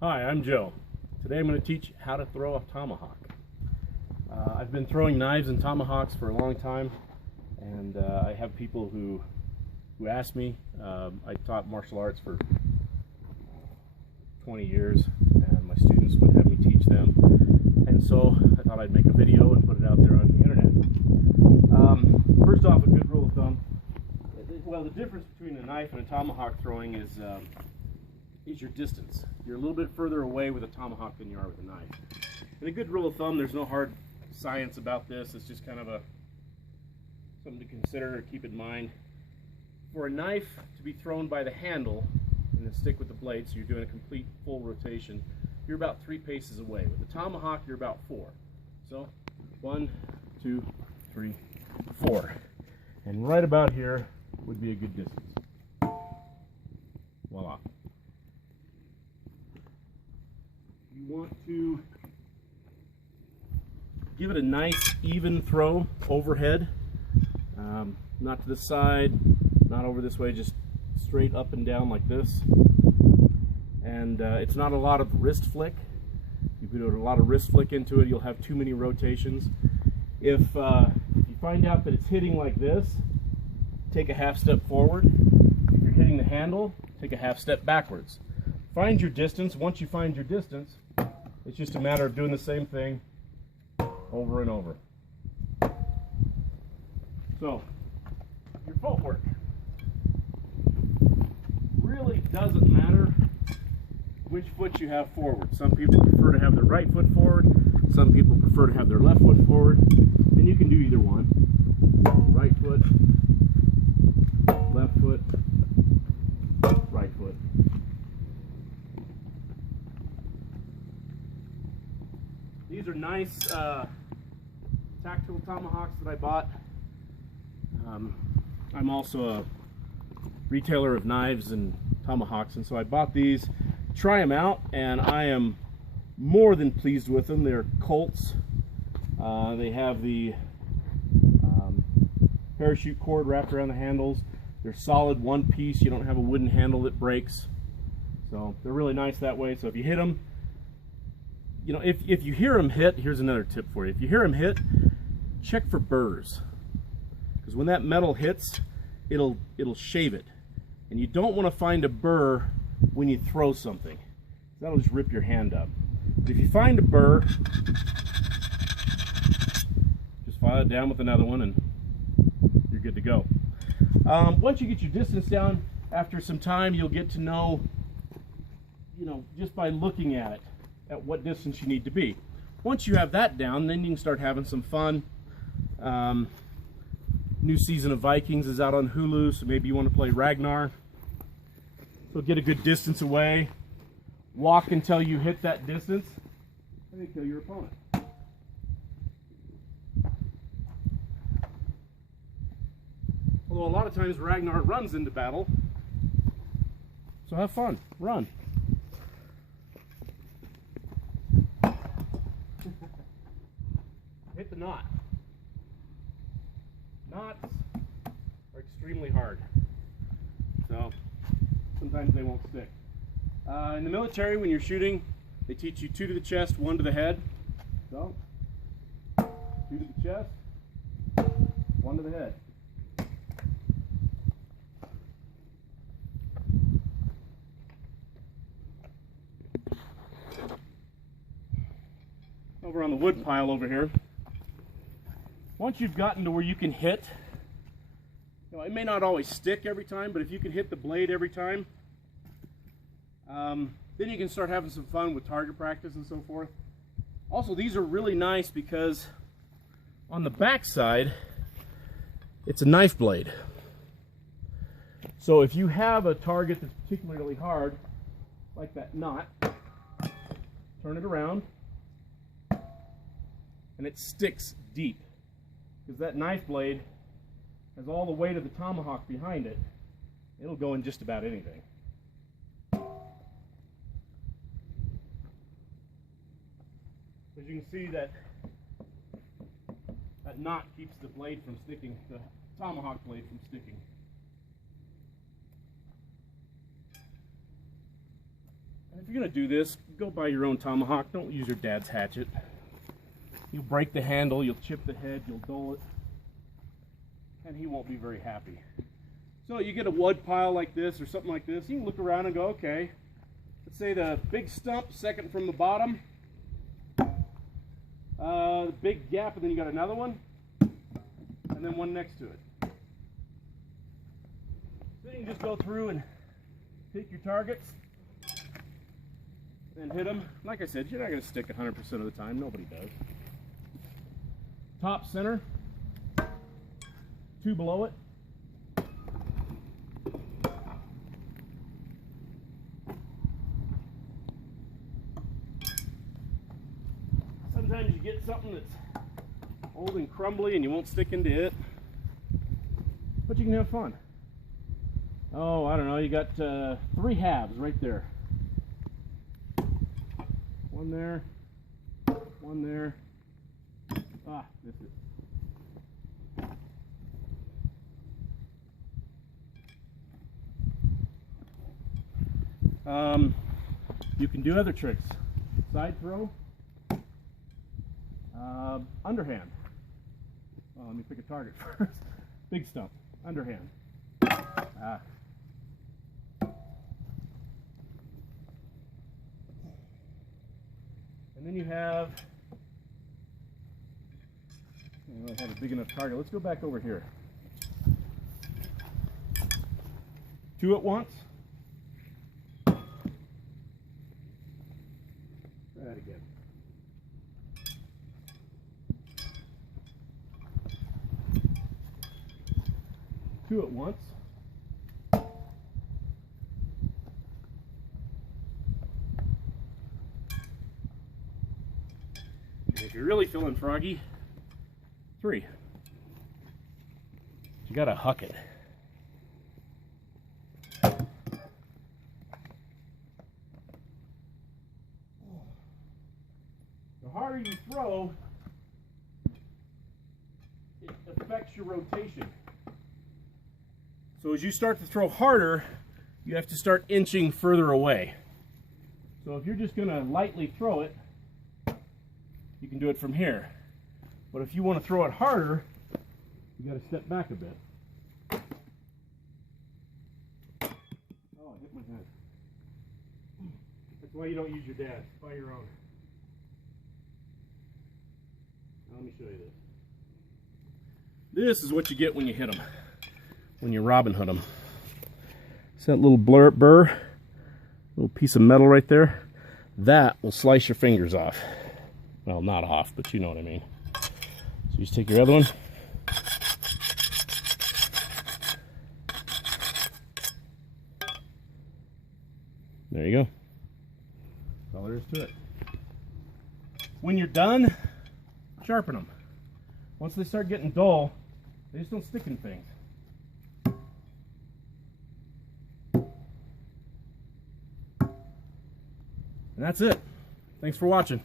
Hi, I'm Joe. Today I'm going to teach how to throw a tomahawk. I've been throwing knives and tomahawks for a long time, and I have people who ask me. I taught martial arts for 20 years, and my students would have me teach them, and so I thought I'd make a video and put it out there on the internet. First off, a good rule of thumb. Well, the difference between a knife and a tomahawk throwing is your distance. You're a little bit further away with a tomahawk than you are with a knife. And a good rule of thumb, there's no hard science about this, it's just kind of something to consider or keep in mind. For a knife to be thrown by the handle and then stick with the blade, so you're doing a complete full rotation, you're about 3 paces away. With the tomahawk, you're about 4. So 1, 2, 3, 4. And right about here would be a good distance. Voila. You want to give it a nice even throw overhead, not to the side, not over this way, just straight up and down like this. And it's not a lot of wrist flick. If you put a lot of wrist flick into it, you'll have too many rotations. If you find out that it's hitting like this, take a half step forward. If you're hitting the handle, take a half step backwards. Find your distance. Once you find your distance, it's just a matter of doing the same thing over and over. So, your footwork really doesn't matter which foot you have forward. Some people prefer to have their right foot forward. Some people prefer to have their left foot forward. And you can do either one. Right foot, left foot, right foot. These are nice tactical tomahawks that I bought. I'm also a retailer of knives and tomahawks, and so I bought these, try them out, and I am more than pleased with them. They're Colts. They have the parachute cord wrapped around the handles. They're solid one piece. You don't have a wooden handle that breaks. So they're really nice that way. So if you hit them, you know, if you hear them hit, here's another tip for you. If you hear them hit, check for burrs. Because when that metal hits, it'll shave it. And you don't want to find a burr when you throw something. That'll just rip your hand up. But if you find a burr, just file it down with another one and you're good to go. Once you get your distance down, after some time, you'll get to know, just by looking at it, at what distance you need to be. Once you have that down, then you can start having some fun. New season of Vikings is out on Hulu, so maybe you want to play Ragnar. So get a good distance away, walk until you hit that distance, and then kill your opponent. Although a lot of times Ragnar runs into battle, so have fun, run. Hit the knot. Knots are extremely hard, so sometimes they won't stick. In the military, when you're shooting, they teach you 2 to the chest, 1 to the head. So, 2 to the chest, 1 to the head. Over on the wood pile over here, once you've gotten to where you can hit, it may not always stick every time, but if you can hit the blade every time, then you can start having some fun with target practice and so forth. Also, these are really nice because on the back side, it's a knife blade. So if you have a target that's particularly hard, like that knot, turn it around, and it sticks deep. Because that knife blade has all the weight of the tomahawk behind it. It'll go in just about anything. As you can see, that knot keeps the blade from sticking, the tomahawk blade from sticking. if you're going to do this, go buy your own Tomahawk. Don't use your dad's hatchet. You'll break the handle, you'll chip the head, you'll dull it, and he won't be very happy. So you get a wood pile like this or something like this, you can look around and go, okay, let's say the big stump, second from the bottom, the big gap, and then you got another one, and then one next to it. So you can just go through and pick your targets and hit them. Like I said, you're not going to stick 100% of the time. Nobody does. Top center, 2 below it. Sometimes you get something that's old and crumbly and you won't stick into it, but you can have fun. Oh, I don't know, you got 3 halves right there. One there, one there. Ah, missed it. You can do other tricks. Side throw, underhand. Well, let me pick a target first. Big stump, underhand. Ah. And then you have, I don't really have a big enough target. Let's go back over here. 2 at once. Try that again. Two at once. And if you're really feeling froggy, 3. You gotta huck it. The harder you throw, it affects your rotation. So as you start to throw harder, you have to start inching further away. So if you're just going to lightly throw it, you can do it from here. But if you want to throw it harder, you got to step back a bit. Oh, I hit my head. That's why you don't use your dad's. Buy your own. Now let me show you this. This is what you get when you hit them. When you Robin Hood them. See that little burr, little piece of metal right there? That will slice your fingers off. Well, not off, but you know what I mean. So you just take your other one. There you go. That's all there is to it. When you're done, sharpen them. Once they start getting dull, they just don't stick in things. And that's it. Thanks for watching.